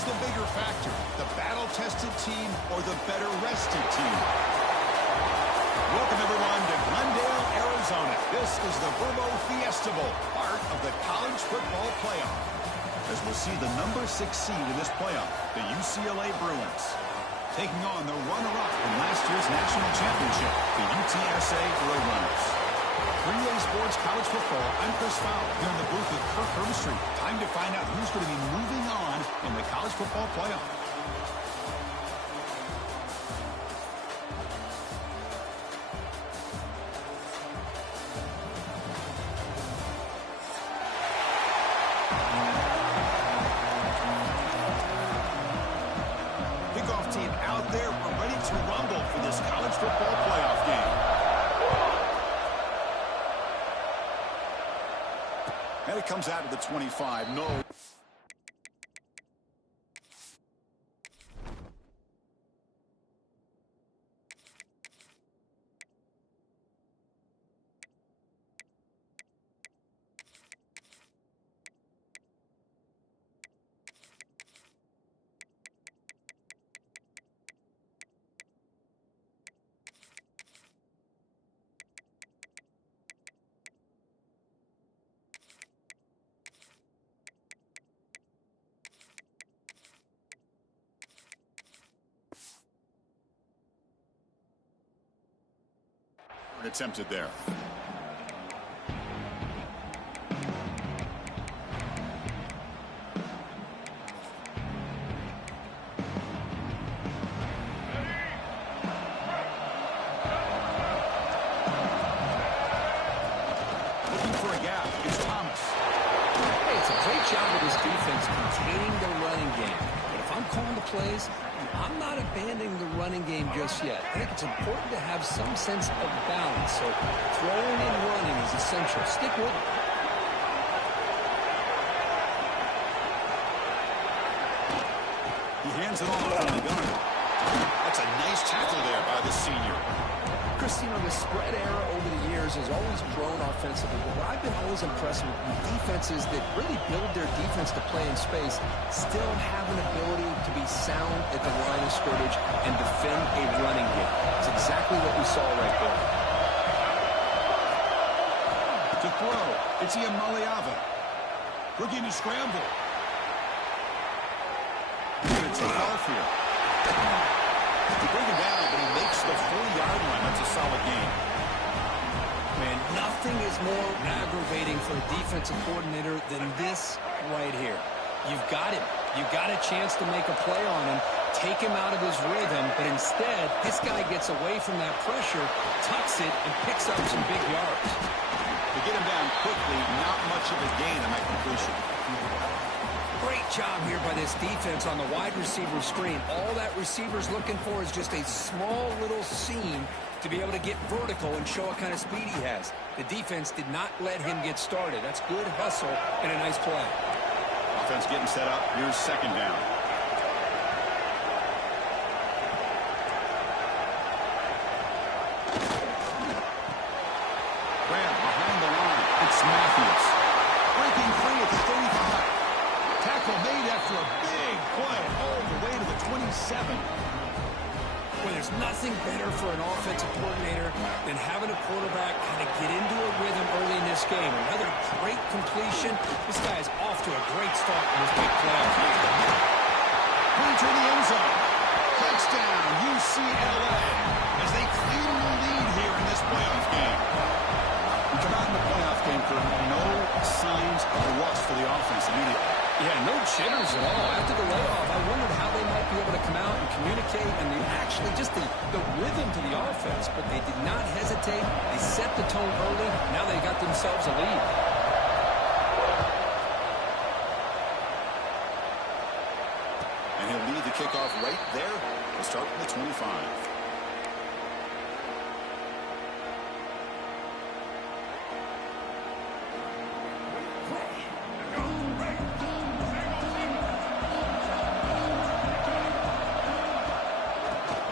What's the bigger factor, the battle-tested team or the better-rested team? Welcome, everyone, to Glendale, Arizona. This is the Verbo Fiesta Bowl, part of the college football playoff. As we'll see the number 6 seed in this playoff, the UCLA Bruins, taking on the runner-up in last year's national championship, the UTSA Roadrunners. 3A Sports College Football, I'm Chris Fowler, here in the booth with Kirk Herbstreit. Time to find out who's going to be moving on in the college football playoff. Kickoff team out there. We're ready to rumble for this college football playoff game. And it comes out to the 25. No. Attempted there. Looking for a gap. It's Thomas. Hey, it's a great job of this defense containing the running game. But if I'm calling the plays, I'm not abandoning the running game just yet. I think it's important to have some sense of balance. So throwing and running is essential. Stick with it. He hands it off to the gunner. That's a nice tackle there by the senior. Christine, the spread era over the years has always grown offensively, but what I've been always impressed with defenses that really build their defense to play in space still have an ability to be sound at the line of scrimmage and defend a running game. It's exactly what we saw right there. To throw, it's Iamaleava. Looking to scramble. He's going to take off here. He brings him down, but he makes the 40-yard line. That's a solid game. Man, nothing is more aggravating for a defensive coordinator than this right here. You've got him. You've got a chance to make a play on him, take him out of his rhythm, but instead, this guy gets away from that pressure, tucks it, and picks up some big yards. To get him down quickly, not much of a gain on that completion. Great job here by this defense on the wide receiver screen. All that receiver's looking for is just a small little seam to be able to get vertical and show what kind of speed he has. The defense did not let him get started. That's good hustle and a nice play. Offense getting set up. Here's second down. Grant behind the line. It's Matthews. Breaking free at the 35. Tackle made after a big play all the way to the 27. Well, there's nothing better for an offensive coordinator than having a quarterback kind of get into a rhythm early in this game. Another great completion. This guy is off to a great start in this big playoff. Into the end zone. Touchdown, UCLA, as they claim the lead here in this playoff game. We come out in the playoff game for no signs of rust for the offense immediately. Yeah, no jitters at all. After the layoff, I wondered how they might be able to come out and communicate and actually just the rhythm to the offense, but they did not hesitate. They set the tone early. Now they got themselves a lead. And he'll lead the kickoff right there to start from the 25.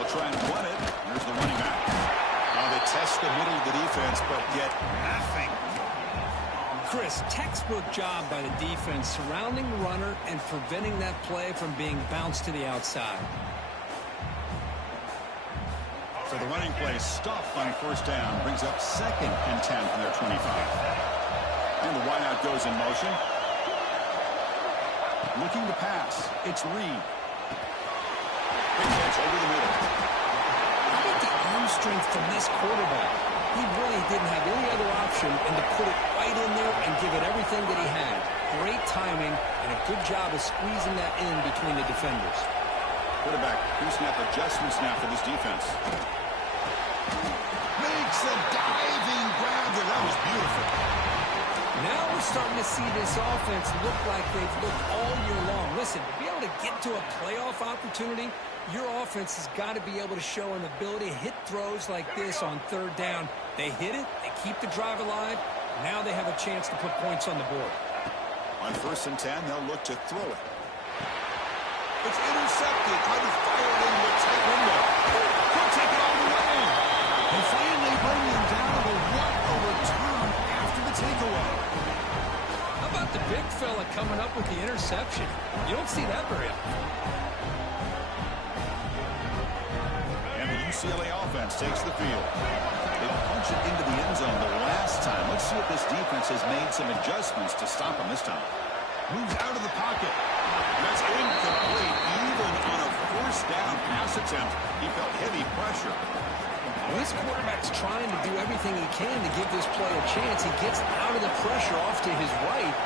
Try and run it. Here's the running back. Now they test the middle of the defense, but get nothing. Chris, textbook job by the defense surrounding the runner and preventing that play from being bounced to the outside. So the running play stuffed on first down brings up 2nd and 10 from their 25. And the wideout goes in motion. Looking to pass. It's Reed. Big catch over the middle. How about the arm strength from this quarterback? He really didn't have any other option than to put it right in there and give it everything that he had. Great timing and a good job of squeezing that in between the defenders. Quarterback pre-snap adjustments now for this defense. Makes a diving grab there. That was beautiful. Now we're starting to see this offense look like they've looked all year long. Listen, to be able to get to a playoff opportunity, your offense has got to be able to show an ability to hit throws like this on 3rd down. They hit it, they keep the drive alive. Now they have a chance to put points on the board. On 1st and 10, they'll look to throw it. It's intercepted. Trying to fire it into a tight window. He'll take it all the way. They finally bring him down, but what a return after the takeaway. How about the big fella coming up with the interception? You don't see that very often. And the UCLA offense takes the field. They punch it into the end zone the last time. Let's see if this defense has made some adjustments to stop him this time. Moves out of the pocket. That's incomplete. Even on a 1st down pass attempt, he felt heavy pressure. Well, this quarterback's trying to do everything he can to give this play a chance. He gets out of the pressure off to his right.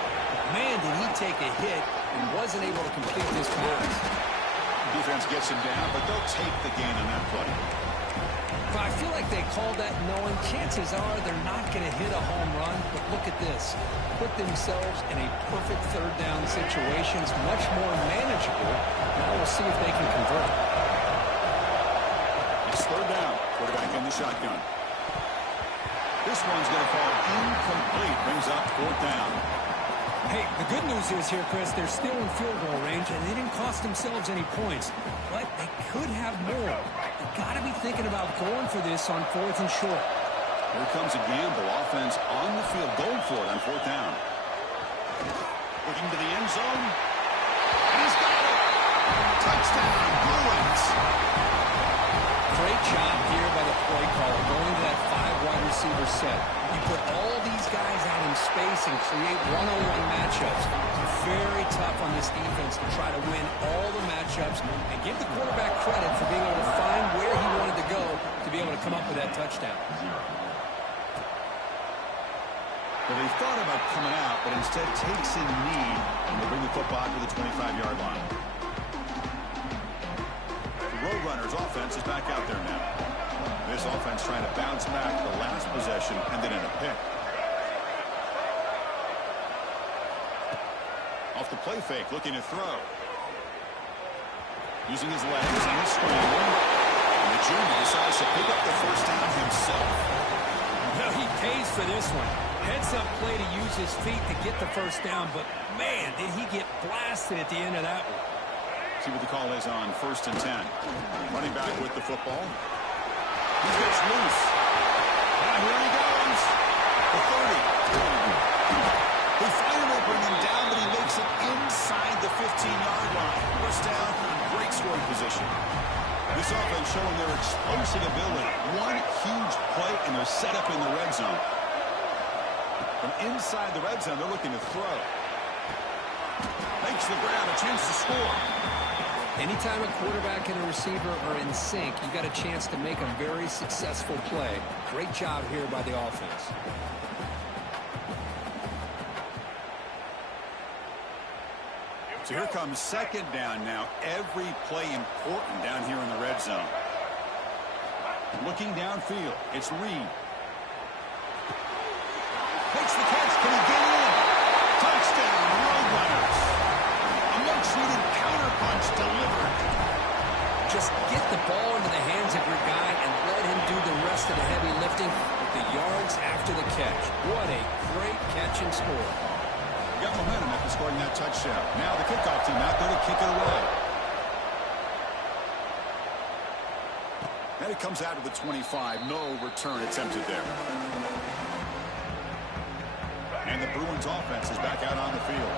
Man, did he take a hit and wasn't able to complete this pass. Defense gets him down, but they'll take the gain on that play. But I feel like they called that knowing chances are they're not going to hit a home run. But look at this. Put themselves in a perfect 3rd down situation. It's much more manageable. Now we'll see if they can convert. It's 3rd down. Quarterback in the shotgun. This one's going to fall incomplete. Brings up 4th down. Hey, the good news is here, Chris, they're still in field goal range, and they didn't cost themselves any points. But they could have more. They've got to be thinking about going for this on 4th and short. Here comes a gamble. Offense on the field. Going for it on 4th down. Looking to the end zone. And he's got it. Touchdown, Bruins. Great job here by the play caller going to that 5 wide receiver set. You put all these guys out in space and create one-on-one matchups. It's very tough on this defense to try to win all the matchups and give the quarterback credit for being able to find where he wanted to go to be able to come up with that touchdown. Well, they thought about coming out, but instead takes a knee and will bring the football to the 25-yard line. The Roadrunners offense is back out there now. This offense trying to bounce back. The last possession ended in a pick. Off the play fake, looking to throw. Using his legs and his scrambling. And the junior decides to pick up the 1st down himself. Well, he pays for this one. Heads-up play to use his feet to get the 1st down, but man, did he get blasted at the end of that one. See what the call is on 1st and 10. Running back with the football. He gets loose. Now here he goes. The 30. They finally bring him down, but he makes it inside the 15-yard line. 1st down, great scoring position. This offense showing their explosive ability. One huge play, and they're set up in the red zone. From inside the red zone, they're looking to throw. Makes the grab, a chance to score. Anytime a quarterback and a receiver are in sync, you got a chance to make a very successful play. Great job here by the offense. So here comes 2nd down now. Every play important down here in the red zone. Looking downfield, it's Reed. Makes the catch. Can he get in? Touchdown, Roadrunners. A much-needed counterpunch delivered. Just get the ball into the hands of your guy and let him do the rest of the heavy lifting with the yards after the catch. What a great catch and score. Got momentum after scoring that touchdown. Now the kickoff team out there to kick it away. And it comes out to the 25. No return attempted there. And the Bruins offense is back out on the field.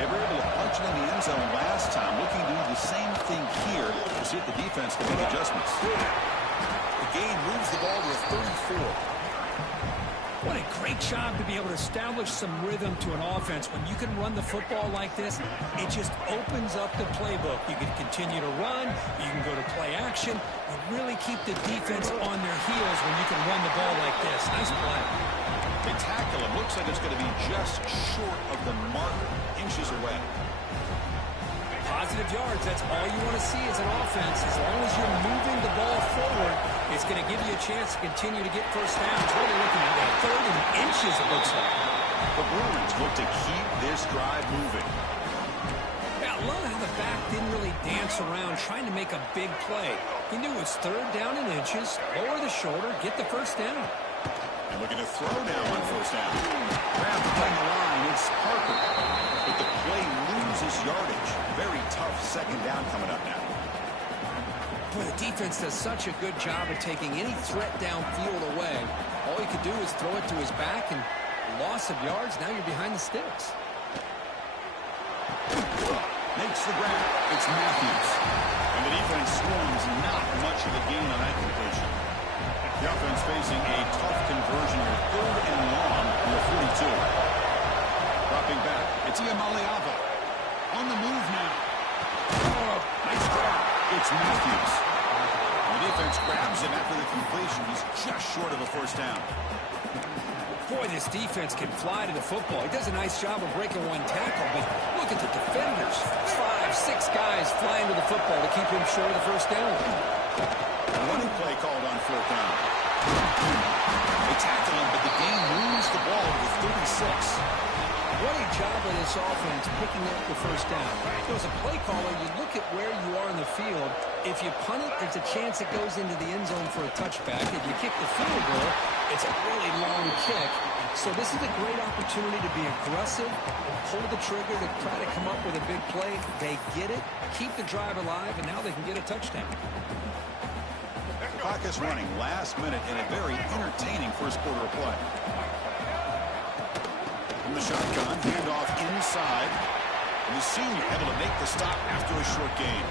They were able to punch it in the end zone last time, looking to do the same thing here to see if the defense can make adjustments. The gain moves the ball to a 34. What a great job to be able to establish some rhythm to an offense. When you can run the football like this, it just opens up the playbook. You can continue to run, you can go to play action, and really keep the defense on their heels when you can run the ball like this. Nice play. They tackle him. Looks like it's going to be just short of the mark, inches away. Positive yards, that's all you want to see as an offense. As long as you're moving the ball forward, it's going to give you a chance to continue to get first downs. What are they looking at now? 30 inches, it looks like. The Bruins look to keep this drive moving. Yeah, I love how the back didn't really dance around trying to make a big play. He knew it was third down in inches, lower the shoulder, get the first down. And looking to throw now on first down. Grabbed behind the line, it's Parker. But the play loses yardage. Very tough second down coming up now. Boy, the defense does such a good job of taking any threat downfield away. All he could do is throw it to his back, and loss of yards, now you're behind the sticks. Makes the grab. It's Matthews. And the defense swarms not much of a gain on that completion. The offense facing a tough conversion here. Third and long from the 42. Dropping back. It's Iamaleava. On the move now. Oh, nice grab. It's Matthews. The defense grabs him after the completion. He's just short of a first down. Boy, this defense can fly to the football. He does a nice job of breaking one tackle, but look at the defenders. 5, 6 guys flying to the football to keep him short of the first down. A running play called on fourth down. They tackle him, but the gain moves the ball to the 36. What a job of this offense picking up the first down. So as a play caller, you look at where you are in the field. If you punt it, there's a chance it goes into the end zone for a touchback. If you kick the field goal, it's a really long kick. So this is a great opportunity to be aggressive, pull the trigger to try to come up with a big play. They get it, keep the drive alive, and now they can get a touchdown. Clock is running last minute in a very entertaining first quarter of play. From the shotgun, handoff inside. And the senior able to make the stop after a short gain.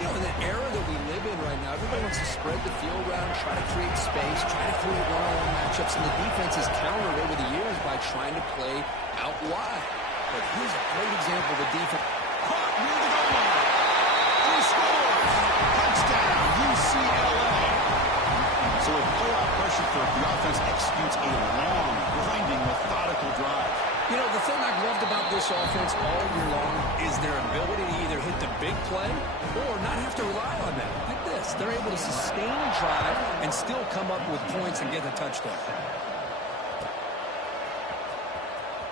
You know, in the era that we live in right now, everybody wants to spread the field around, try to create space, try to create one-on-one matchups, and the defense has countered over the years by trying to play out wide. But here's a great example of the defense. Caught near the goal line. He scores. Touchdown, UCLA. So with playoff pressure for the offense executes a long, grinding, methodical drive. You know, the thing I've loved about this offense all year long is their ability to either hit the big play or not have to rely on that. Like this, they're able to sustain a drive and still come up with points and get a touchdown.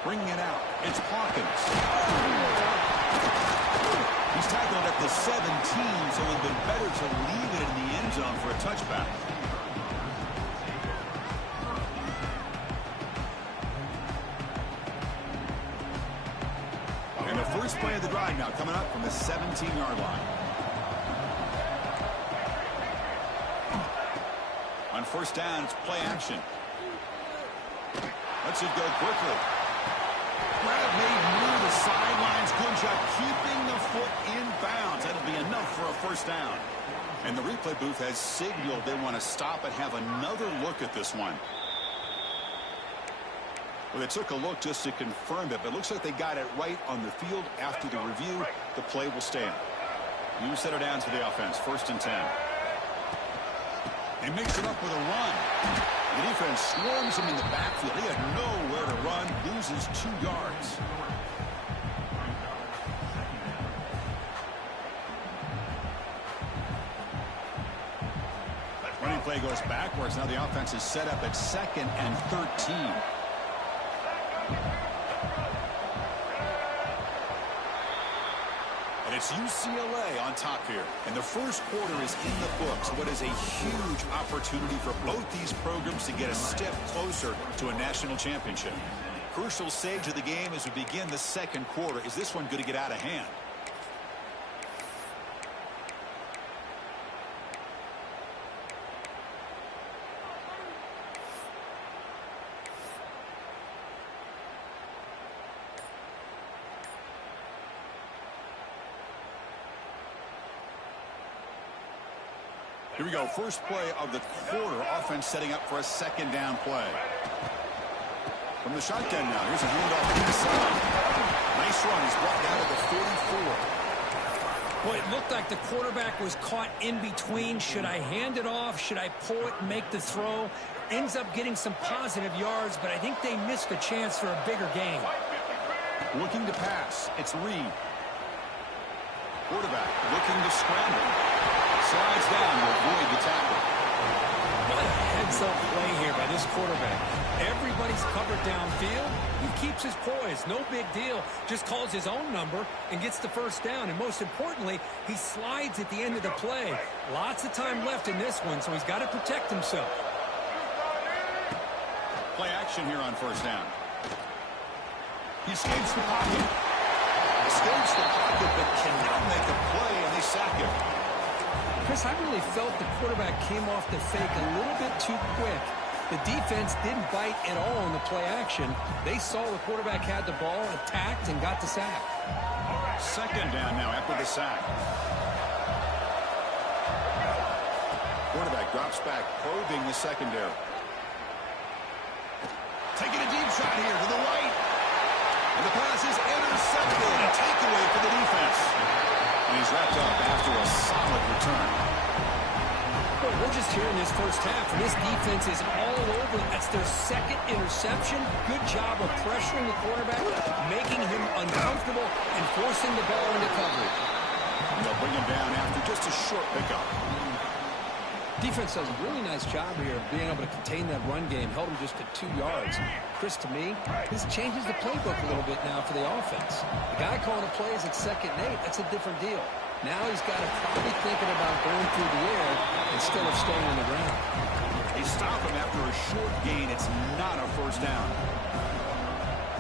Bringing it out, it's Hawkins. He's tackled at the 17, so it would have been better to leave it in the end zone for a touchback. And the first play of the drive now coming up from the 17-yard line. On first down, it's play action. Lets it go quickly. Grab made near the sidelines. Good job keeping the foot in bounds. That'll be enough for a first down. And the replay booth has signaled they want to stop and have another look at this one. Well, they took a look just to confirm it, but it looks like they got it right on the field. After the review, the play will stand. New set of downs for the offense. First and 10. They mix it up with a run. The defense swarms him in the backfield. He had nowhere to run. Loses 2 yards. Running play goes backwards. Now the offense is set up at 2nd and 13. And it's UCLA on top here. And the first quarter is in the books. What is a huge opportunity for both these programs to get a step closer to a national championship. Crucial stage of the game as we begin the second quarter. Is this one going to get out of hand? Here we go. First play of the quarter. Offense setting up for a second down play. From the shotgun now. Here's a handoff inside. Nice run. He's brought down to the 44. Well, it looked like the quarterback was caught in between. Should I hand it off? Should I pull it and make the throw? Ends up getting some positive yards, but I think they missed a chance for a bigger gain. Looking to pass. It's Reed. Quarterback looking to scramble. Slides down to avoid the tackle. What a heads-up play here by this quarterback. Everybody's covered downfield. He keeps his poise. No big deal. Just calls his own number and gets the first down. And most importantly, he slides at the end of the play. Lots of time left in this one, so he's got to protect himself. Play action here on first down. He escapes the pocket. Escapes the pocket, but cannot make a play, and they sack him. Chris, I really felt the quarterback came off the fake a little bit too quick. The defense didn't bite at all in the play action. They saw the quarterback had the ball, attacked, and got the sack. Second down now after the sack. Quarterback drops back, probing the secondary. Taking a deep shot here to the right. And the pass is intercepted. A takeaway for the defense. And he's wrapped up after a solid return. Well, we're just here in this first half, and this defense is all over. That's their second interception. Good job of pressuring the quarterback, making him uncomfortable, and forcing the ball into coverage. And they'll bring him down after just a short pickup. Defense does a really nice job here of being able to contain that run game. Held him just to 2 yards. Chris, to me, this changes the playbook a little bit now for the offense. The guy calling the plays at 2nd and 8, that's a different deal. Now he's got to probably thinking about going through the air instead of staying on the ground. They stop him after a short gain. It's not a first down.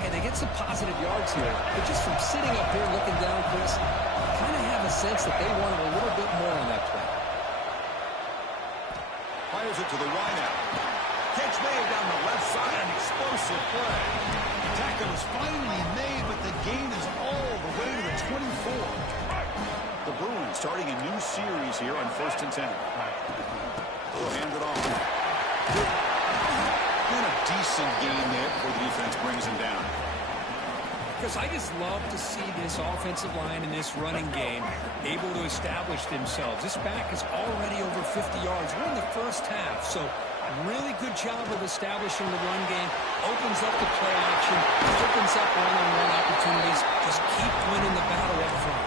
And they get some positive yards here. But just from sitting up here looking down, Chris, I kind of have a sense that they wanted a little bit more on that play. Fires it to the wideout. Catch made down the left side. An explosive play. The tackle is finally made, but the gain is all the way to the 24. The Bruins starting a new series here on 1st and 10. They'll hand it off. And a decent gain there before the defense brings him down. Because I just love to see this offensive line and this running game able to establish themselves. This back is already over 50 yards. We're in the first half, so really good job of establishing the run game. Opens up the play action, opens up one-on-one opportunities. Just keep winning the battle up front.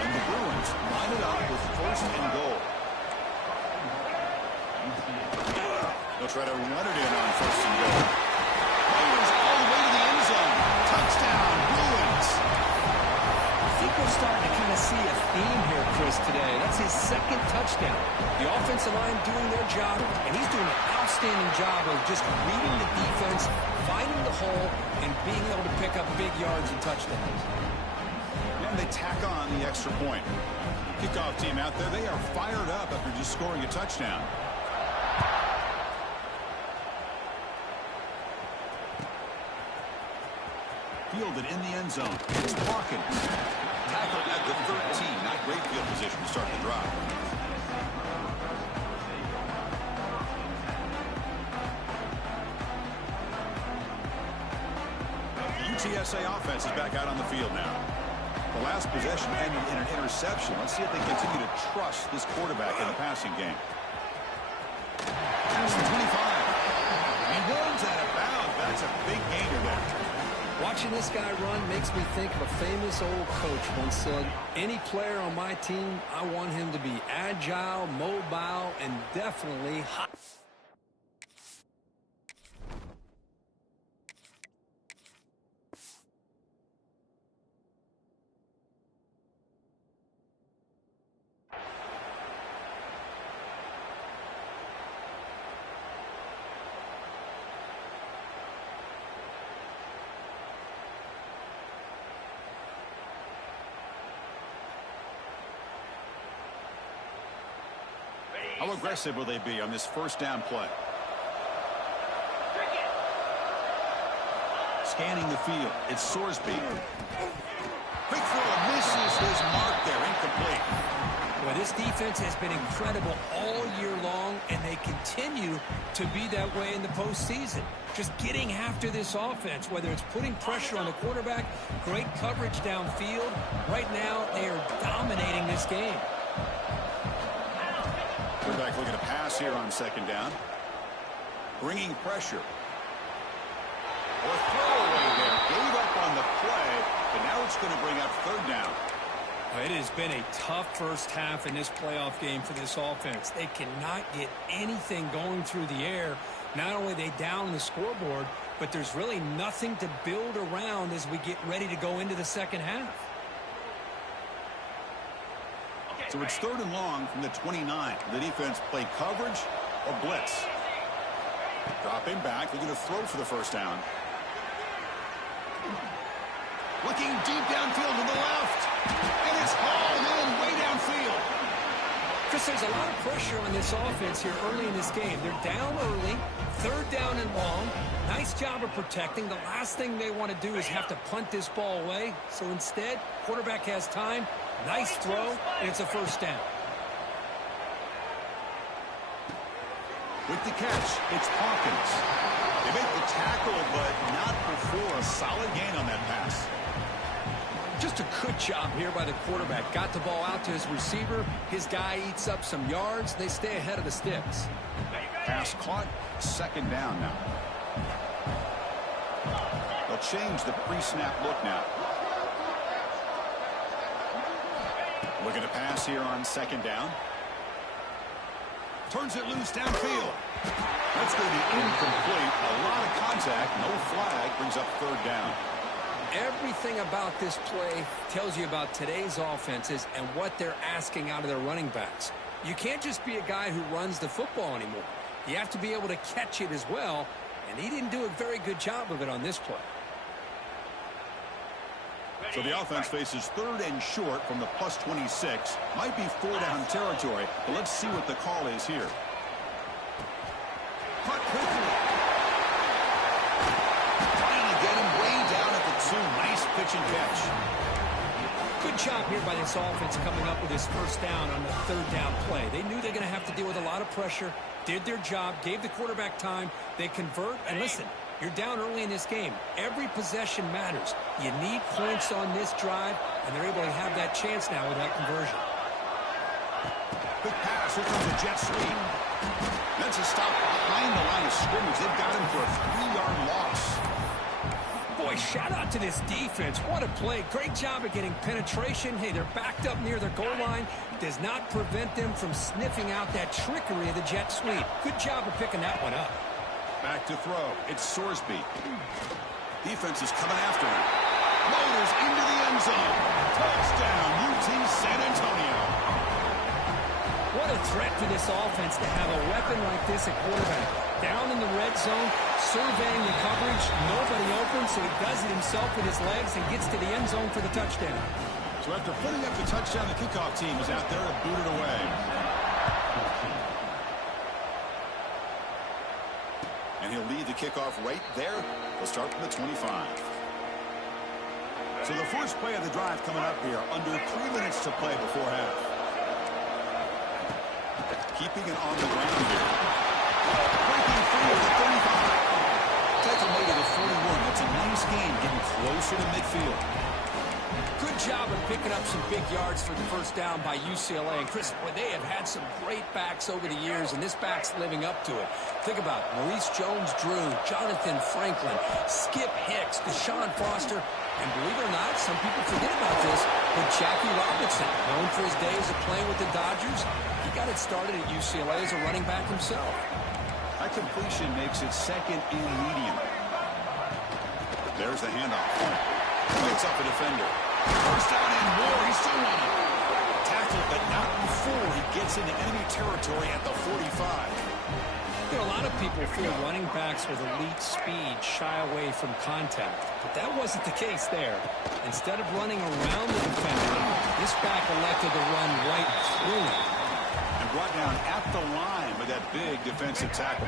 And the Bruins line it up with 1st and goal. They'll try to run it in on 1st and goal. Fires all the way to the end zone. Touchdown, Bruins. I think we're starting to kind of see a theme here, Chris, today. That's his 2nd touchdown. The offensive line doing their job, and he's doing an outstanding job of just reading the defense, finding the hole, and being able to pick up big yards and touchdowns. And they tack on the extra point. Kickoff team out there, they are fired up after just scoring a touchdown. Fielded in the end zone. It's walking. Tackle at the 13. Not great field position to start the drive. The UTSA offense is back out on the field now. The last possession ended in an interception. Let's see if they continue to trust this quarterback in the passing game. Past the 25. He runs out of bounds. That's a big gainer there. Watching this guy run makes me think of a famous old coach once said, any player on my team, I want him to be agile, mobile, and definitely hot. How aggressive will they be on this first down play? Scanning the field. It's Sorsby. Quick throw misses his mark there. Incomplete. Well, This defense has been incredible all year long, and they continue to be that way in the postseason. Just getting after this offense, whether it's putting pressure on the quarterback, great coverage downfield. Right now, they are dominating this game. Quarterback looking to pass here on second down. Bringing pressure. Or throwaway there. Gave up on the play, but now it's going to bring up third down. It has been a tough first half in this playoff game for this offense. They cannot get anything going through the air. Not only are they down the scoreboard, but there's really nothing to build around as we get ready to go into the second half. So it's third and long from the 29. The defense play coverage or blitz. Dropping back, looking to throw for the first down. Looking deep downfield to the left. And it's hauled in way downfield. Chris, there's a lot of pressure on this offense here early in this game. They're down early, third down and long. Nice job of protecting. The last thing they want to do is have to punt this ball away. So instead, quarterback has time. Nice throw, and it's a first down. With the catch, it's Hawkins. They make the tackle, but not before a solid gain on that pass. Just a good job here by the quarterback. Got the ball out to his receiver. His guy eats up some yards. They stay ahead of the sticks. Pass caught. Second down now. They'll change the pre-snap look now. Looking to pass here on second down. Turns it loose downfield. That's going to be incomplete. A lot of contact. No flag. Brings up third down. Everything about this play tells you about today's offenses and what they're asking out of their running backs. You can't just be a guy who runs the football anymore. You have to be able to catch it as well, and he didn't do a very good job of it on this play. So the offense faces third and short from the plus 26. Might be four-down territory, but let's see what the call is here. Cut quickly. Trying to get him way down at the 2. Nice pitch and catch. Good job here by this offense coming up with his first down on the third down play. They knew they're going to have to deal with a lot of pressure, did their job, gave the quarterback time. They convert, and listen, you're down early in this game. Every possession matters. You need points on this drive, and they're able to have that chance now with that conversion. Quick pass. Here comes a jet sweep. That's a stop behind the line of scrimmage. They've got him for a 3-yard loss. Boy, shout out to this defense. What a play. Great job of getting penetration. Hey, they're backed up near their goal line. Does not prevent them from sniffing out that trickery of the jet sweep. Good job of picking that one up. Back to throw. It's Sorsby. Defense is coming after him. Motors into the end zone. Touchdown, UT San Antonio. What a threat for this offense to have a weapon like this at quarterback. Down in the red zone, surveying the coverage. Nobody open, so he does it himself with his legs and gets to the end zone for the touchdown. So after putting up the touchdown, the kickoff team is out there to boot it away. And he'll lead the kickoff right there. We'll start from the 25. So the first play of the drive coming up here. Under 3 minutes to play before half. Keeping it on the ground here. Breaking free at the 35. Tackle made at the 41. That's a nice game, getting closer to midfield. Good job of picking up some big yards for the first down by UCLA. And Chris, boy, they have had some great backs over the years, and this back's living up to it. Think about Maurice Jones-Drew, Jonathan Franklin, Skip Hicks, Deshaun Foster, and believe it or not, some people forget about this, but Jackie Robinson, known for his days of playing with the Dodgers, he got it started at UCLA as a running back himself. That completion makes it second and medium. There's the handoff. Breaks up a defender. First down and more. He's still running. Tackled, but not before he gets into enemy territory at the 45. You know, a lot of people feel running backs with elite speed shy away from contact, but that wasn't the case there. Instead of running around the defender, this back elected to run right through him. And brought down at the line with that big defensive tackle.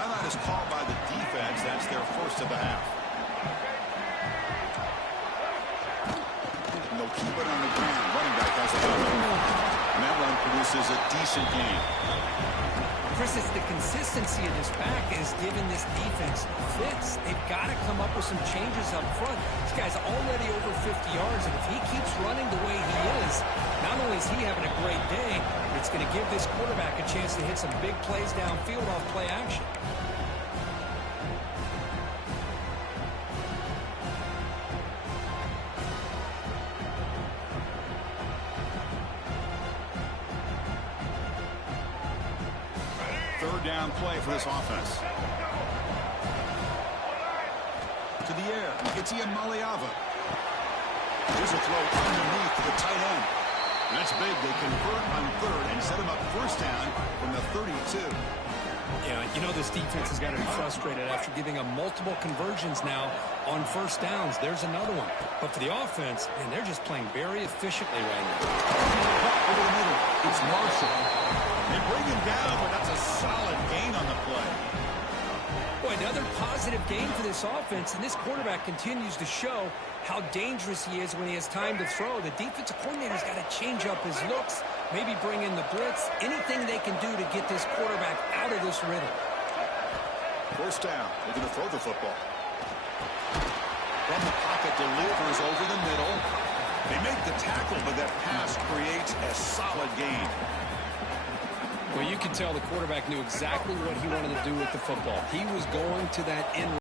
Timeout is called by the defense. That's their first of the half. And they'll keep it on the ground. Running back has a run produces a decent gain. Chris, it's the consistency of this back is giving this defense fits. They've got to come up with some changes up front. This guy's already over 50 yards, and if he keeps running the way he is, not only is he having a great day, but it's going to give this quarterback a chance to hit some big plays downfield off play action. Third down play for this offense. To the air. Gets Maliava. Here's a throw underneath to the tight end. That's big. They convert on third and set him up first down from the 32. Yeah, you know this defense has got to be frustrated after giving them multiple conversions now on first downs. There's another one. But for the offense, man, they're just playing very efficiently right now. Over the middle. It's Marshall. They bring him down, but that's a solid gain on the play. Boy, another positive gain for this offense, and this quarterback continues to show how dangerous he is when he has time to throw. The defensive coordinator's got to change up his looks, maybe bring in the blitz, anything they can do to get this quarterback out of this rhythm. First down. They're going to throw the football. From the pocket, delivers over the middle. They make the tackle, but that pass creates a solid gain. Well, you can tell the quarterback knew exactly what he wanted to do with the football. He was going to that end